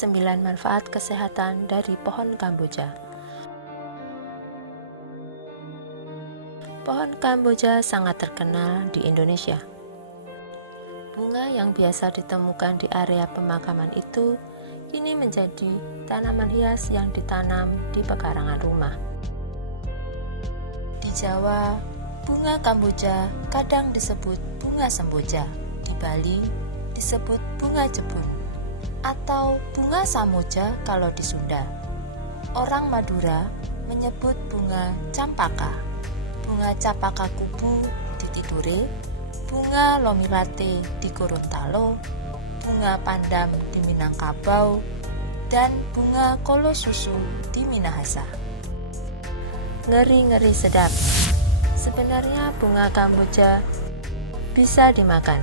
9 manfaat kesehatan dari pohon kamboja. Pohon kamboja sangat terkenal di Indonesia. Bunga yang biasa ditemukan di area pemakaman itu kini menjadi tanaman hias yang ditanam di pekarangan rumah. Di Jawa, bunga kamboja kadang disebut bunga semboja. Di Bali disebut bunga jebun atau bunga samoja kalau di Sunda. Orang Madura menyebut bunga campaka, bunga capaka kubu di Tidore, bunga lomilate di Gorontalo, bunga pandam di Minangkabau, dan bunga kolosusu di Minahasa. Ngeri-ngeri sedap. Sebenarnya bunga kamboja bisa dimakan,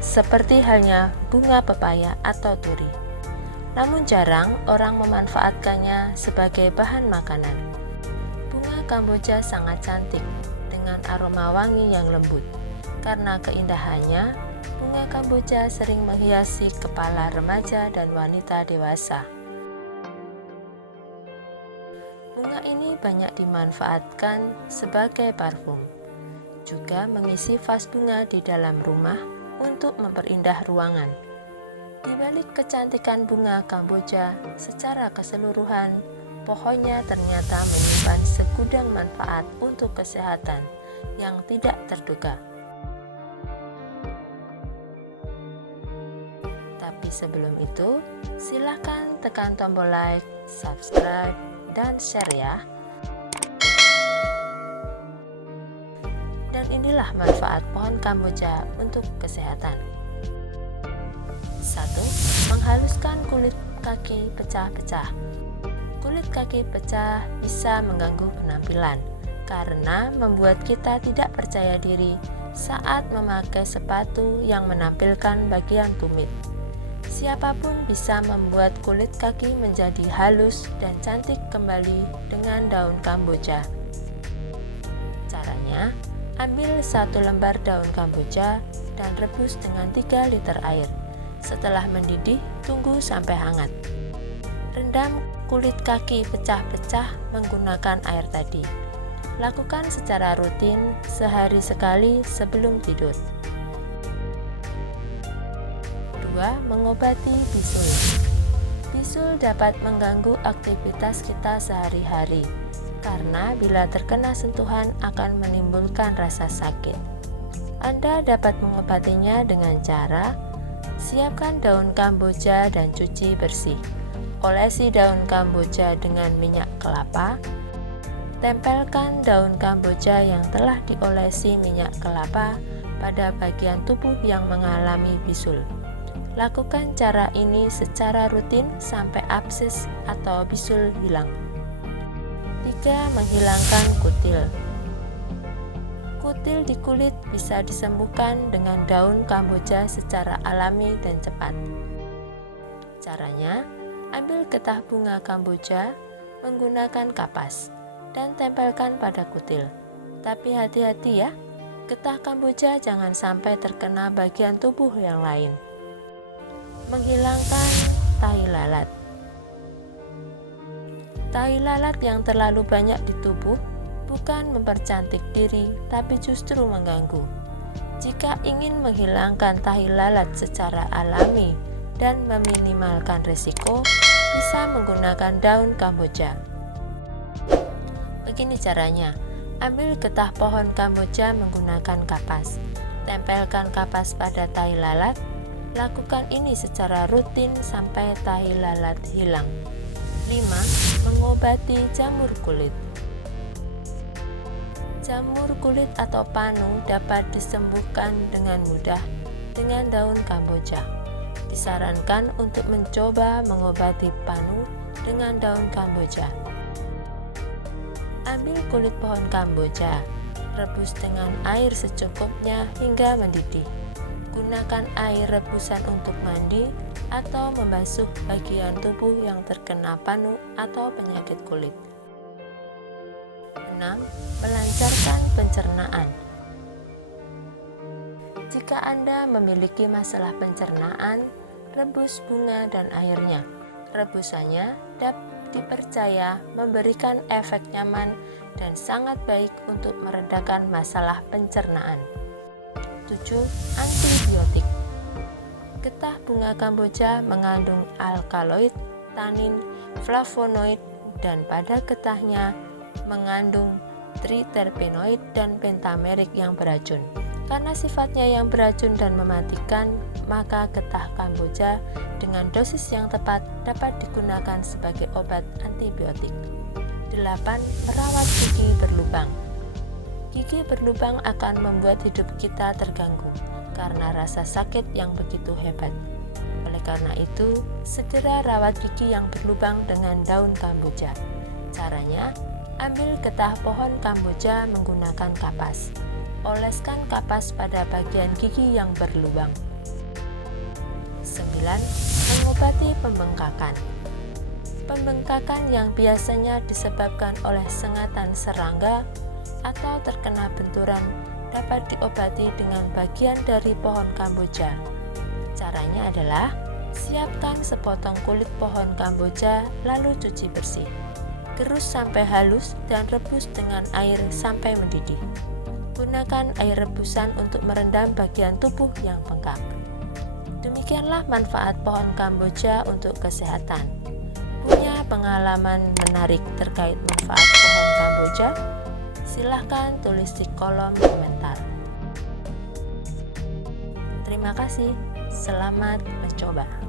seperti halnya bunga pepaya atau turi. Namun jarang orang memanfaatkannya sebagai bahan makanan. Bunga kamboja sangat cantik dengan aroma wangi yang lembut. Karena keindahannya, bunga kamboja sering menghiasi kepala remaja dan wanita dewasa. Bunga ini banyak dimanfaatkan sebagai parfum, juga mengisi vas bunga di dalam rumah untuk memperindah ruangan. Di balik kecantikan bunga kamboja secara keseluruhan, pohonnya ternyata menyimpan segudang manfaat untuk kesehatan yang tidak terduga. Tapi sebelum itu, silakan tekan tombol like, subscribe, dan share ya. Dan inilah manfaat pohon kamboja untuk kesehatan. 1. Menghaluskan kulit kaki pecah-pecah. Kulit kaki pecah bisa mengganggu penampilan karena membuat kita tidak percaya diri saat memakai sepatu yang menampilkan bagian tumit. Siapapun bisa membuat kulit kaki menjadi halus dan cantik kembali dengan daun kamboja. Caranya, ambil 1 lembar daun kamboja dan rebus dengan 3 liter air. Setelah mendidih, tunggu sampai hangat. Rendam kulit kaki pecah-pecah menggunakan air tadi. Lakukan secara rutin sehari sekali sebelum tidur. 2. Mengobati bisul. Bisul dapat mengganggu aktivitas kita sehari-hari karena bila terkena sentuhan akan menimbulkan rasa sakit. Anda dapat mengobatinya dengan cara siapkan daun kamboja dan cuci bersih. Olesi daun kamboja dengan minyak kelapa. Tempelkan daun kamboja yang telah diolesi minyak kelapa pada bagian tubuh yang mengalami bisul. Lakukan cara ini secara rutin sampai abses atau bisul hilang. 3. Menghilangkan kutil. Kutil di kulit bisa disembuhkan dengan daun kamboja secara alami dan cepat. Caranya, ambil getah bunga kamboja menggunakan kapas dan tempelkan pada kutil. Tapi hati-hati ya, getah kamboja jangan sampai terkena bagian tubuh yang lain. Menghilangkan tahi lalat. Tahi lalat yang terlalu banyak di tubuh bukan mempercantik diri, tapi justru mengganggu. Jika ingin menghilangkan tahi lalat secara alami dan meminimalkan risiko, bisa menggunakan daun kamboja. Begini caranya, ambil getah pohon kamboja menggunakan kapas. Tempelkan kapas pada tahi lalat. Lakukan ini secara rutin sampai tahi lalat hilang. 5. Mengobati jamur kulit. Jamur kulit atau panu dapat disembuhkan dengan mudah dengan daun kamboja. Disarankan untuk mencoba mengobati panu dengan daun kamboja. Ambil kulit pohon kamboja, rebus dengan air secukupnya hingga mendidih. Gunakan air rebusan untuk mandi atau membasuh bagian tubuh yang terkena panu atau penyakit kulit. 6. Melancarkan pencernaan. Jika Anda memiliki masalah pencernaan, rebus bunga dan airnya. Rebusannya dipercaya memberikan efek nyaman dan sangat baik untuk meredakan masalah pencernaan. 7. Antibiotik. Getah bunga Kamboja mengandung alkaloid, tanin, flavonoid, dan pada getahnya mengandung triterpenoid dan pentamerik yang beracun. Karena sifatnya yang beracun dan mematikan, maka getah Kamboja dengan dosis yang tepat dapat digunakan sebagai obat antibiotik. 8. Merawat gigi berlubang. Gigi berlubang akan membuat hidup kita terganggu karena rasa sakit yang begitu hebat. Oleh karena itu, segera rawat gigi yang berlubang dengan daun Kamboja. Caranya, ambil getah pohon Kamboja menggunakan kapas. Oleskan kapas pada bagian gigi yang berlubang. 9. Mengobati pembengkakan. Pembengkakan yang biasanya disebabkan oleh sengatan serangga atau terkena benturan dapat diobati dengan bagian dari pohon Kamboja. Caranya adalah, siapkan sepotong kulit pohon Kamboja lalu cuci bersih. Gerus sampai halus dan rebus dengan air sampai mendidih. Gunakan air rebusan untuk merendam bagian tubuh yang bengkak. Demikianlah manfaat pohon Kamboja untuk kesehatan. Punya pengalaman menarik terkait manfaat pohon Kamboja? Silahkan tulis di kolom komentar. Terima kasih, selamat mencoba.